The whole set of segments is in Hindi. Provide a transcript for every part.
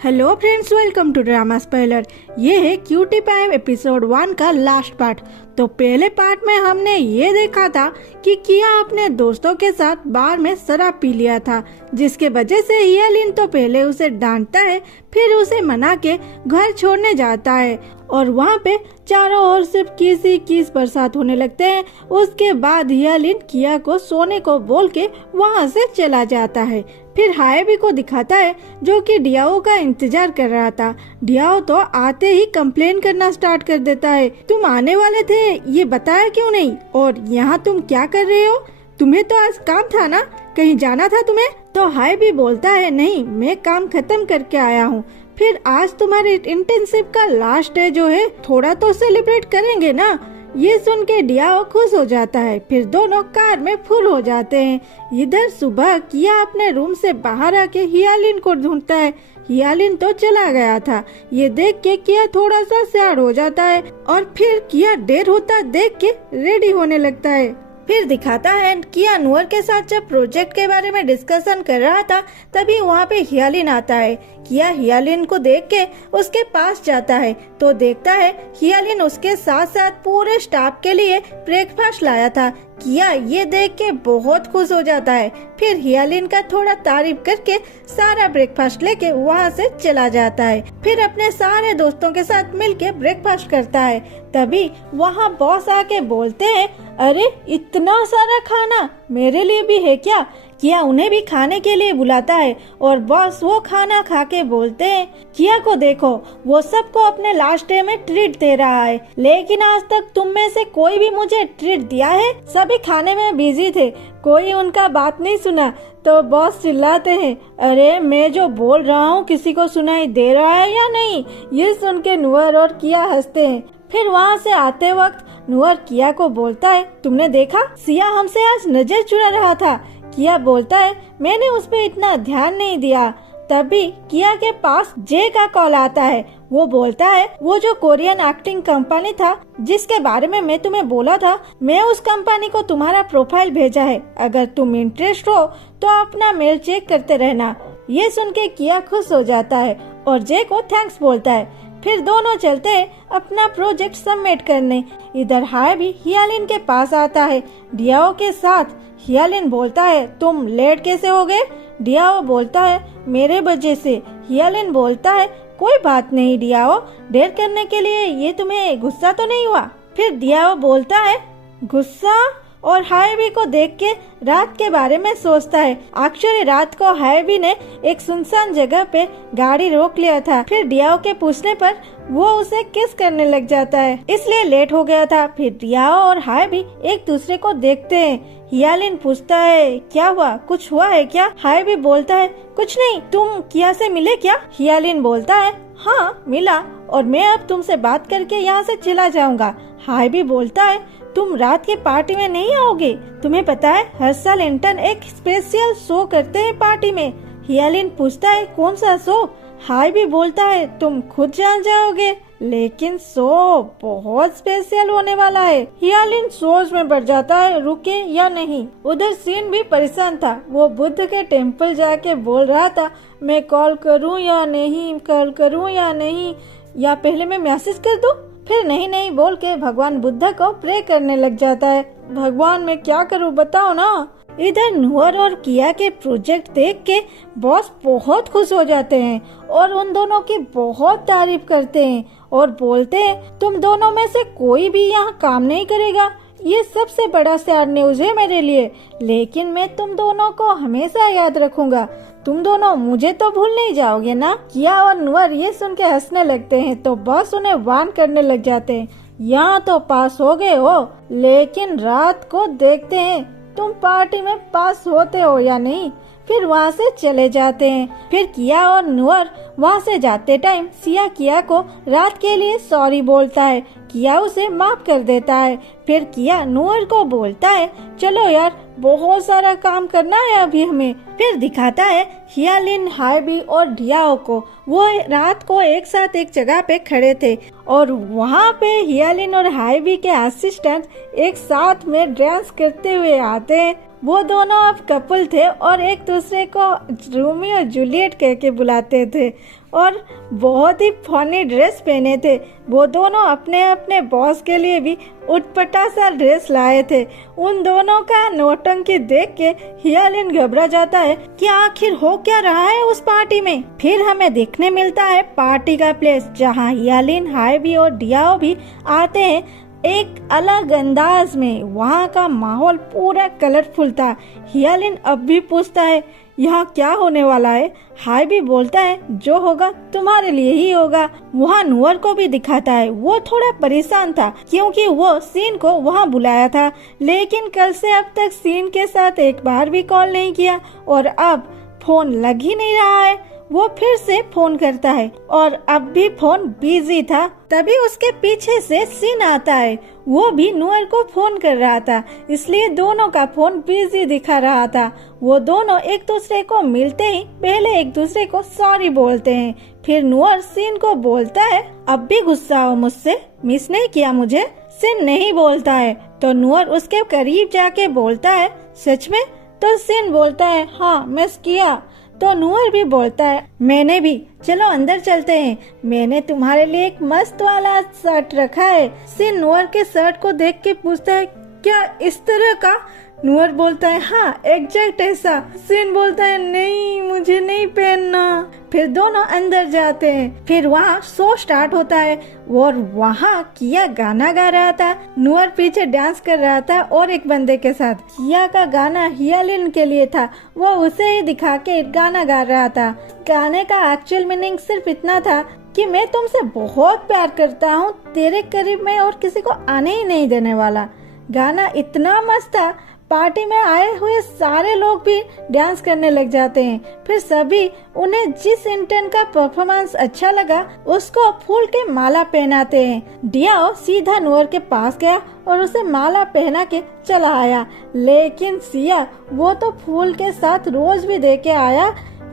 Hello friends, welcome to drama spoiler. ये है क्यूटी पाई एपिसोड 1 का लास्ट पार्ट। तो पहले पार्ट में हमने ये देखा था कि किया अपने दोस्तों के साथ बार में शराब पी लिया था, जिसके वजह से हियालिन तो पहले उसे डांटता है, फिर उसे मना के घर छोड़ने जाता है और वहाँ पे चारों ओर सिर्फ किस बरसात होने लगते हैं। उसके बाद हियालिन किया को सोने को बोल के वहाँ से चला जाता है। फिर हायबी को दिखाता है जो कि डियाओ का इंतजार कर रहा था। डियाओ तो आते ही कंप्लेन करना स्टार्ट कर देता है, तुम आने वाले थे ये बताया क्यों नहीं, और यहाँ तुम क्या कर रहे हो, तुम्हें तो आज काम था ना, कहीं जाना था तुम्हें। तो हायबी बोलता है नहीं, मैं काम खत्म करके आया हूँ। फिर आज तुम्हारे इंटर्नशिप का लास्ट डे जो है, थोड़ा तो सेलिब्रेट करेंगे ना। ये सुन के डियाओ खुश हो जाता है। फिर दोनों कार में फुल हो जाते हैं। इधर सुबह किया अपने रूम से बाहर आके हियालिन को ढूंढता है। हियालिन तो चला गया था। ये देख के किया थोड़ा सा सैड हो जाता है और फिर किया देर होता देख के रेडी होने लगता है। फिर दिखाता है किया नूर के साथ जब प्रोजेक्ट के बारे में डिस्कशन कर रहा था, तभी वहाँ पे हियालिन आता है। किया हियालिन को देख के उसके पास जाता है तो देखता है हियालिन उसके साथ साथ पूरे स्टाफ के लिए ब्रेकफास्ट लाया था। किया ये देख के बहुत खुश हो जाता है। फिर हियालिन का थोड़ा तारीफ करके सारा ब्रेकफास्ट लेके वहाँ से चला जाता है। फिर अपने सारे दोस्तों के साथ मिलके ब्रेकफास्ट करता है। तभी वहाँ बॉस आके बोलते हैं, अरे इतना सारा खाना मेरे लिए भी है क्या। किया उन्हें भी खाने के लिए बुलाता है और बॉस वो खाना खा के बोलते हैं, किया को देखो, वो सबको अपने लास्ट डे में ट्रीट दे रहा है, लेकिन आज तक तुम में से कोई भी मुझे ट्रीट दिया है। सभी खाने में बिजी थे, कोई उनका बात नहीं सुना। तो बॉस चिल्लाते हैं, अरे मैं जो बोल रहा हूँ किसी को सुनाई दे रहा है या नहीं। ये सुन के नूर और किया हंसते हैं। फिर वहाँ से आते वक्त नूर किया को बोलता है, तुमने देखा सिया हमसे आज नजर चुरा रहा था। किया बोलता है, मैंने उस पे इतना ध्यान नहीं दिया। तभी किया के पास जे का कॉल आता है। वो बोलता है, वो जो कोरियन एक्टिंग कंपनी था जिसके बारे में मैं तुम्हें बोला था, मैं उस कंपनी को तुम्हारा प्रोफाइल भेजा है, अगर तुम इंटरेस्ट हो तो अपना मेल चेक करते रहना। ये सुन के किया खुश हो जाता है और जे को थैंक्स बोलता है। फिर दोनों चलते हैं अपना प्रोजेक्ट सबमिट करने। इधर हायबी हियालिन के पास आता है डियाओ के साथ। हियालिन बोलता है, तुम लेट कैसे हो गए। डियाओ बोलता है, मेरे वजह से। हियालिन बोलता है, कोई बात नहीं डियाओ, देर करने के लिए ये तुम्हें गुस्सा तो नहीं हुआ। फिर डियाओ बोलता है, गुस्सा, और हायबी को देख के रात के बारे में सोचता है। एक्चुअली रात को हायबी ने एक सुनसान जगह पे गाड़ी रोक लिया था। फिर डियाओ के पूछने पर वो उसे किस करने लग जाता है, इसलिए लेट हो गया था। फिर डियाओ और हायबी एक दूसरे को देखते हैं। हियालिन पूछता है, क्या हुआ, कुछ हुआ है क्या। हायबी बोलता है, कुछ नहीं, तुम किया से मिले क्या। हियालिन बोलता है, हाँ मिला, और मैं अब तुमसे बात करके यहाँ से चला जाऊंगा। हायबी बोलता है, तुम रात के पार्टी में नहीं आओगे। तुम्हें पता है हर साल इंटर्न एक स्पेशल शो करते हैं पार्टी में। हियालिन पूछता है, कौन सा शो। हायबी बोलता है, तुम खुद जान जाओगे, लेकिन शो बहुत स्पेशल होने वाला है। हियालिन सोच में पड़ जाता है रुके या नहीं। उधर सीन भी परेशान था। वो बुद्ध के टेम्पल जाके बोल रहा था, मैं कॉल करूं या नहीं, कॉल करूं या नहीं, या पहले मैं मैसेज कर दूं। फिर नहीं बोल के भगवान बुद्ध को प्रे करने लग जाता है, भगवान मैं क्या करूं बताओ ना। इधर नूर और किया के प्रोजेक्ट देख के बॉस बहुत खुश हो जाते हैं और उन दोनों की बहुत तारीफ करते हैं और बोलते हैं, तुम दोनों में से कोई भी यहाँ काम नहीं करेगा। ये सबसे बड़ा सैड न्यूज है मेरे लिए, लेकिन मैं तुम दोनों को हमेशा याद रखूंगा। तुम दोनों मुझे तो भूल नहीं जाओगे ना। किया और नूर ये सुन के हंसने लगते हैं तो बॉस उन्हें वार्न करने लग जाते हैं, यहाँ तो पास हो गए हो, लेकिन रात को देखते हैं तुम पार्टी में पास होते हो या नहीं। फिर वहाँ से चले जाते हैं। फिर किया और नूर वहाँ से जाते टाइम सिया किया को रात के लिए सॉरी बोलता है। किया उसे माफ कर देता है। फिर किया नूर को बोलता है, चलो यार बहुत सारा काम करना है अभी हमें। फिर दिखाता है हियालिन, हायबी और डियाओ को। वो रात को एक साथ एक जगह पे खड़े थे और वहाँ पे हियालिन और हायबी के असिस्टेंट एक साथ में डांस करते हुए आते हैं वो दोनों अब कपल थे और एक दूसरे को रोमियो और जूलियट कह के बुलाते थे और बहुत ही फनी ड्रेस पहने थे। वो दोनों अपने अपने बॉस के लिए भी उटपटा सा ड्रेस लाए थे। उन दोनों का नौटंकी देख के हियालिन घबरा जाता है कि आखिर हो क्या रहा है उस पार्टी में। फिर हमें देखने मिलता है पार्टी का प्लेस, जहाँ हियालिन, हाइबी और डियाओ भी आते हैं एक अलग अंदाज में। वहाँ का माहौल पूरा कलरफुल था। हियालिन अब भी पूछता है यहाँ क्या होने वाला है। हाइबी बोलता है जो होगा तुम्हारे लिए ही होगा। वहाँ नूअर को भी दिखाता है। वो थोड़ा परेशान था क्योंकि वो सीन को वहाँ बुलाया था, लेकिन कल से अब तक सीन के साथ एक बार भी कॉल नहीं किया और अब फोन लग ही नहीं रहा है। वो फिर से फोन करता है और अब भी फोन बिजी था। तभी उसके पीछे से सीन आता है। वो भी नूअर को फोन कर रहा था, इसलिए दोनों का फोन बिजी दिखा रहा था। वो दोनों एक दूसरे को मिलते ही पहले एक दूसरे को सॉरी बोलते हैं। फिर नूअर सीन को बोलता है अब भी गुस्सा हो मुझसे, मिस नहीं किया मुझे। सीन नहीं बोलता है तो नूअर उसके करीब जाके बोलता है सच में? तो सीन बोलता है हाँ मिस किया। तो नूअर भी बोलता है मैंने भी, चलो अंदर चलते हैं, मैंने तुम्हारे लिए एक मस्त वाला शर्ट रखा है। सीन नूअर के शर्ट को देख के पूछता है क्या इस तरह का? नूअर बोलता है हाँ एग्जैक्ट ऐसा। सीन बोलता है नहीं मुझे नहीं पहनना। फिर दोनों अंदर जाते हैं। फिर वहाँ शो स्टार्ट होता है और वहाँ किया गाना गा रहा था। नूअर पीछे डांस कर रहा था और एक बंदे के साथ। किया का गाना हियालिन के लिए था, वो उसे ही दिखा के गाना गा रहा था। गाने का एक्चुअल मीनिंग सिर्फ इतना था कि मैं तुमसे बहुत प्यार करता हूँ, तेरे करीब मैं और किसी को आने ही नहीं देने वाला। गाना इतना मस्त था, पार्टी में आए हुए सारे लोग भी डांस करने लग जाते हैं। फिर सभी उन्हें जिस इंटर्न का परफॉर्मेंस अच्छा लगा उसको फूल के माला पहनाते हैं। डियाओ सीधा नूअर के पास गया और उसे माला पहना के चला आया, लेकिन सिया वो तो फूल के साथ रोज भी दे के आया।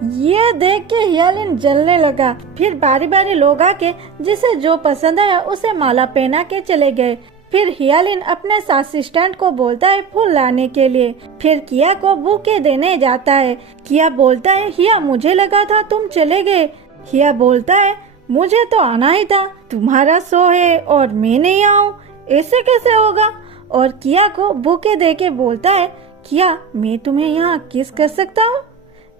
ये देख के हियालिन जलने लगा। फिर बारी बारी लोग आके जिसे जो पसंद आया उसे माला पहना के चले गए। फिर हियालिन अपने असिस्टेंट को बोलता है फूल लाने के लिए। फिर किया को बुके देने जाता है। किया बोलता है हिया मुझे लगा था तुम चले गए। हिया बोलता है मुझे तो आना ही था, तुम्हारा शो है और मैं नहीं आऊं, ऐसे कैसे होगा? और किया को बुके दे के बोलता है किया मैं तुम्हें यहाँ किस कर सकता हूँ?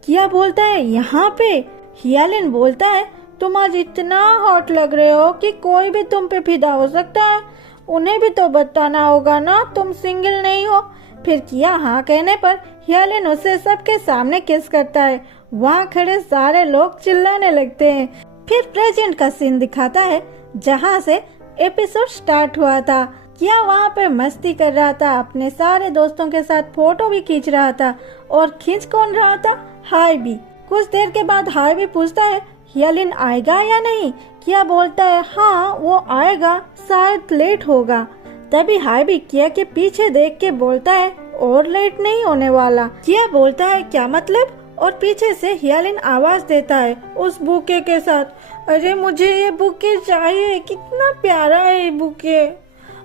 किया बोलता है यहाँ पे। हियालिन बोलता है तुम आज इतना हॉट लग रहे हो कि कोई भी तुम पे फिदा हो सकता है, उन्हें भी तो बताना होगा ना तुम सिंगल नहीं हो। फिर किया हाँ कहने पर हियालिन उसे सबके सामने किस करता है। वहाँ खड़े सारे लोग चिल्लाने लगते हैं। फिर प्रेजेंट का सीन दिखाता है जहाँ से एपिसोड स्टार्ट हुआ था। किया वहाँ पे मस्ती कर रहा था, अपने सारे दोस्तों के साथ फोटो भी खींच रहा था। और खींच कौन रहा था? हाइबी। कुछ देर के बाद हाइबी पूछता है हियालिन आएगा या नहीं? किया बोलता है हाँ वो आएगा, शायद लेट होगा। तभी हाइबी किया के पीछे देख के बोलता है और लेट नहीं होने वाला। किया बोलता है क्या मतलब? और पीछे से हियालिन आवाज देता है उस बुके के साथ अरे मुझे ये बुके चाहिए, कितना प्यारा है ये बुके।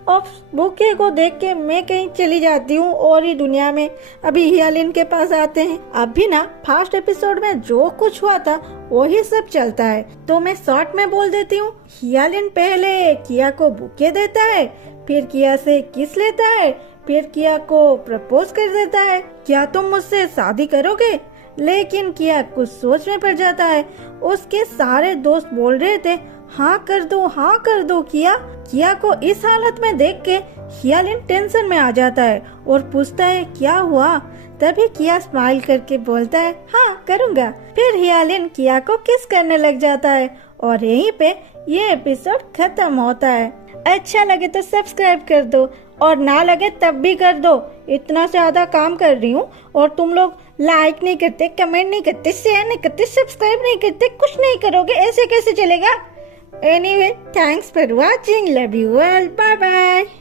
अब बुके को देख के मैं कहीं चली जाती हूँ और ही दुनिया में। अभी हियालिन के पास आते हैं। अभी ना फर्स्ट एपिसोड में जो कुछ हुआ था वही सब चलता है, तो मैं शॉर्ट में बोल देती हूँ। हियालिन पहले किया को बुके देता है, फिर किया से किस लेता है, फिर किया को प्रपोज कर देता है क्या तुम मुझसे शादी करोगे? लेकिन किया कुछ सोच में पड़ जाता है। उसके सारे दोस्त बोल रहे थे हाँ कर दो किया। किया को इस हालत में देख के हियालिन टेंशन में आ जाता है और पूछता है क्या हुआ? तभी किया स्माइल करके बोलता है हाँ करूँगा। फिर हियालिन किया को किस करने लग जाता है और यहीं पे ये एपिसोड खत्म होता है। अच्छा लगे तो सब्सक्राइब कर दो और ना लगे तब भी कर दो। इतना ज्यादा काम कर रही हूँ और तुम लोग लाइक नहीं करते, कमेंट नहीं करते, शेयर नहीं करते, सब्सक्राइब नहीं करते, कुछ नहीं करोगे, ऐसे कैसे चलेगा? Anyway, thanks for watching. Love you all. Bye bye.